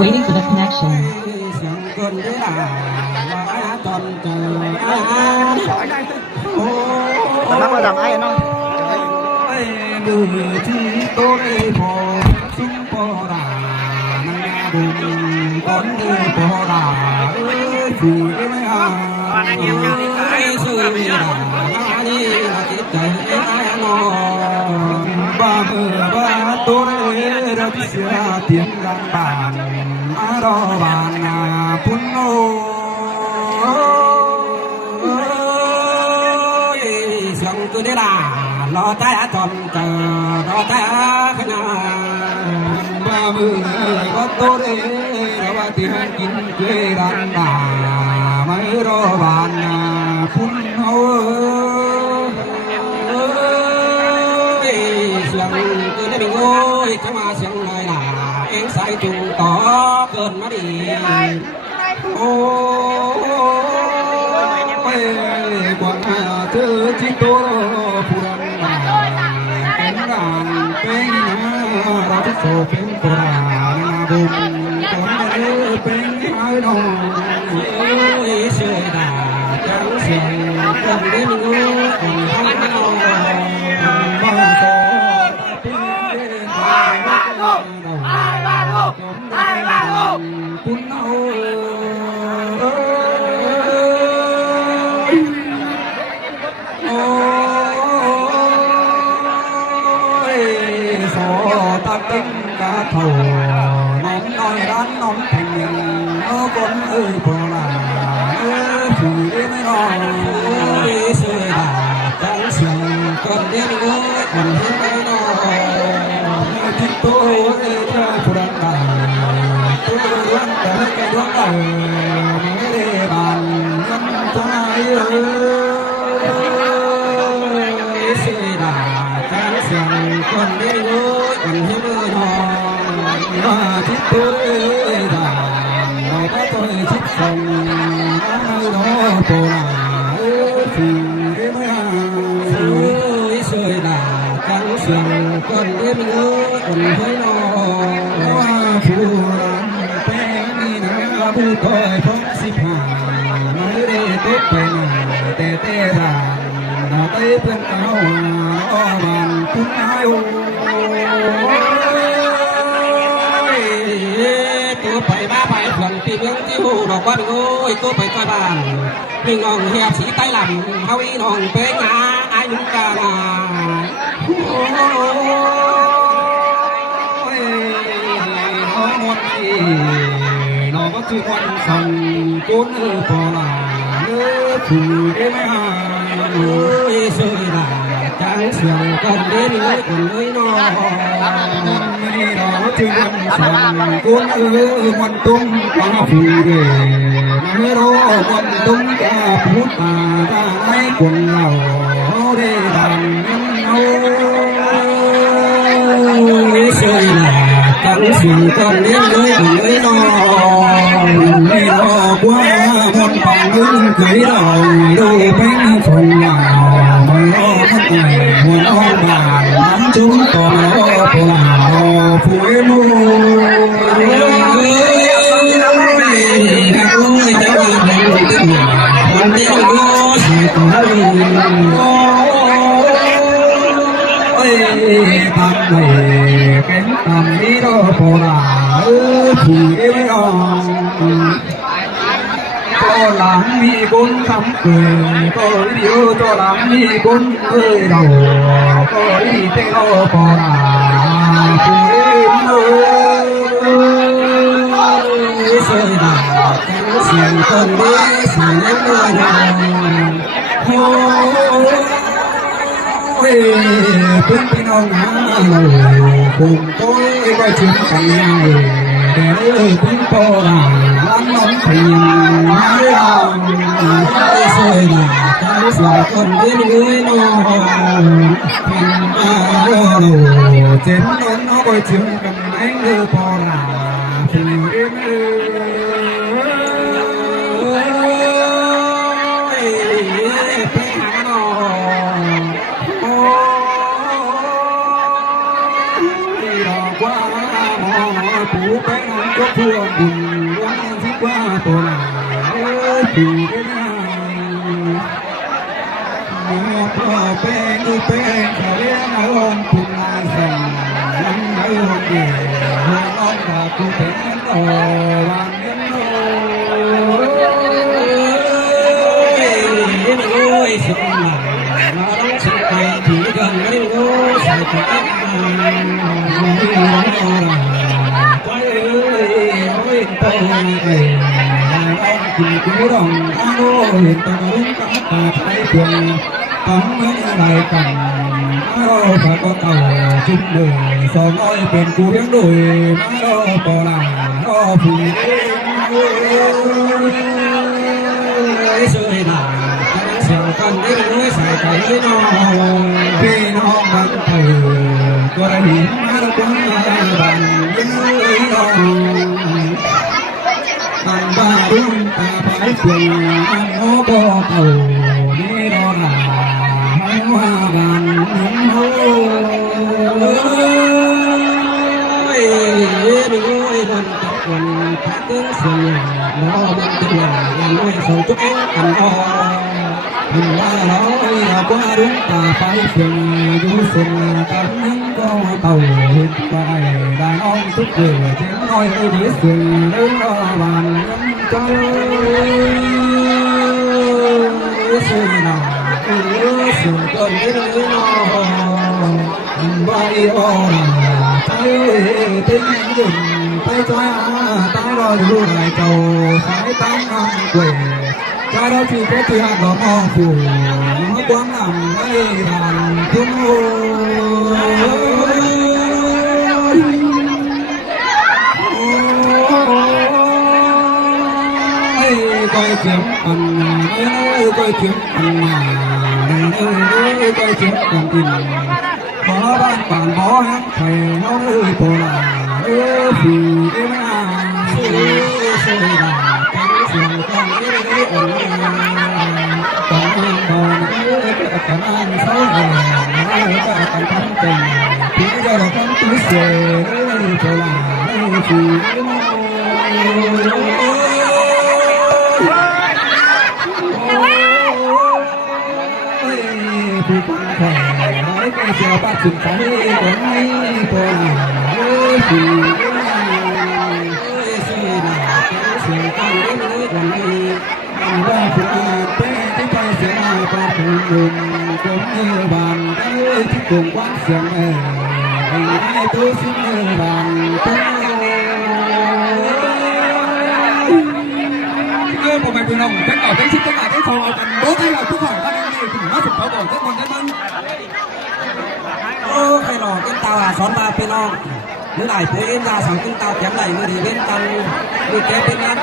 Waiting for the connection. เสียงเกินได้ล่ะว่าตอนเจอโอ้นักระดับไอ้เนาะมือที่โตได้พอซุ้มปอรานังนาบุญก้อนเดือปอราคุยไม่ห่างสุดมีรานี่จิตใจนอนบ้าเมื่อบ้าโตได้รักเสียเตียงดังบานอารอบานนาพุนโนเสียงตัวนี้ล่ะรอแต่จนเจอรอแต่ขนาดบ้ามือก็โตได้เราว่าที่ให้กินเกลือดังบานไม่รอบานนาพุนโนเสียงตัวนี้เป็นโง่จะมาเสียงเลยล่ะเอ็งใส่จุงต่อเกินมาดีโอ้กว่าเธอจิตโตผู้รันมาเป็นงานเป็นเราที่โสเป็นกรานาบุญคนเอเป็นไอ้น้องเสียดาจังเสียงคนเด่นงูคนทำน้องบ้าโตคุณเอาสอตัดติ้งกาเท่าน้องน้อยร้านน้องแผ่นยังคนพอลาผู้ไม่รอเสียดาจังเสียงคนเดียวคนไม่รอที่โตจะผู้รักตาตัวรักแต่แก่ดวงตาไม่ได้บานยังจะไม่เสียดาจังเสียงคนเดียวคนไม่รอมาที่โตดาเราก็ต้องชิดส่งไม่รอโตลาผู้ไม่ห่างเสียดาจังเสียงคนเดียวคนไม่รอผู้รักเป็นนี่นะผู้คอยพบสิผ่าไม่ได้ตกไปไหนแต่ด่านเราไปเพื่อนเก่าบ้านคุณนายตัวไปบ้าไปเพื่อนที่เมืองที่หูดอกบ้านโอ้ยตัวไปก้อยบ้านมีงองเหียบสีใต้ลำเฮาอีน้องเป็นงาไอ้นุ่งกาลาน้องก็คือวันสั่งก้นพอลาผู้ได้ไม่ห่างเสียดาจังเสียงกันเด่นเลยคนเลยน้องไม่เราจึงวันสั่งก้นวันตุ้มปาผู้เด่ไม่รอวันตุ้มแก่พูดมาได้ให้คนเราได้ดังเอาเสียดาจังเสียงกันเด่นเลยคนเลยน้องไม่รอกว่าวันปังนึงเคยเราดูเป็นคนเราไม่รอทักไหนหัวน้องบ้านน้ำจุ้งต่อมาโอ้ผู้หลาผู้เอ็มโอ้มันไม่รู้สิตัวทำให้เป็นทำนี้เราผู้หลาผู้เอ็มโอ้ก็หลังมีคนทำเกินก็เดียวก็หลังมีคนเราก็อีเตโอปอราผู้เอ็มโอเสียดาเสียงคนดีเสียงเมื่อยโอ้เป็นพี่น้องหาเราคงต้อยก็ชิมกันไงแต่เป็นปอราล้านน้องเพียงไม่เอาเสียดาจังเสียงคนดีเลยน้องพันเราเจ็บน้องก็ชิมกันไงปอราผู้เอ็มผู้เป็น ก็พวกบุญว่าที่ว่าปนปีก็ได้เมื่อพ่อเป็นเขาเลี้ยงเอาอนปุ่นมาสั่งยังไม่หดเดี่ยวห้องอ้อมกับกูเป็นกันต่อวันยังโอ้ยสุดหนักมาต้องสุดไปที่กันไม่รู้ใส่ตัวมันไม่รู้ไปโอ้ยไปคุณกูร้องอ้าวเห็นตาลุ้นกับตาไทยเพียงตั้งเมื่อไรกันอ้าวฝากก็เก่าชุดเลยสองอ้อยเป็นกูเลี้ยงด้วยมาโอ้ปอลาโอ้ผู้เลี้ยงสวยหนาเสียงกันได้เลยใส่ใจน้องพี่น้องบังเถิดก็ได้เห็นมาแล้วก็บังยังเลยน้องบังบ้ารุ่งตาไปเสียงโอ้บ่เก่านี่รอหาให้ว่าบังโอ้ยดูไอ้คนตะวันพักตึ้งเสียงน้องมันเป็นอย่างน้อยส่งจุ๊กกันอ้อคุณว่าเราเราก็รุ่งตาไปเสียงดูสุนกันยังก็เต่าเห็นไปได้อ้อมทุกเดือนเจ้าน้อยดีเสียงเรื่องรอบานยังใจเสียงหนาเสียงกันได้เลยน้องใบอ่อนใจเต้นยุ่งไปจ้าตายรออยู่ไหนเจ้าสายตามน้ำเกวจะเราที่เพชรหักดอกอ้อผู้มาความนำได้ทานทุ่งโอ้ยก้อยเขียมปันก้อยเขียมปันมาก้อยเขียมปันกินขอบ้านป่านบ่อฮักไข่เขาเลยโตลาฝีเอ็มอาเสียดาเสียงกันได้อ่อนต้องบอนกันอันเศร้าแก่ก็กันทั้งเป็นพี่จะรอกันตุ้ยเสียโตลาฝีเอ็มอาผู้ปังแข่ก็เสียปัดสุดใจคนนี้โตลาฝีเสียดาเสียกันได้คนนี้ว่าผู้อาเป็นที่ไปเสียปาผู้หนุ่มคงเมื่อบานได้ที่คงกว้างเสียงให้ตัวสิ้นบานเป็นผมเป็นพี่น้องเป็นเก่าเป็นชิดเป็นอาจได้ทองเอากันโบ้ให้เราทุกคนก็ได้ดีถึงมาสุดเขาบอกทุกคนได้มั้งโอ้ใครหลอกเป็นตาสอนมาพี่น้องเมื่อไหร่ผู้เอ็นยาสั่งตึ้งตาแข็งไหลเมื่อดีเว้นกันมีแกเป็นนั้น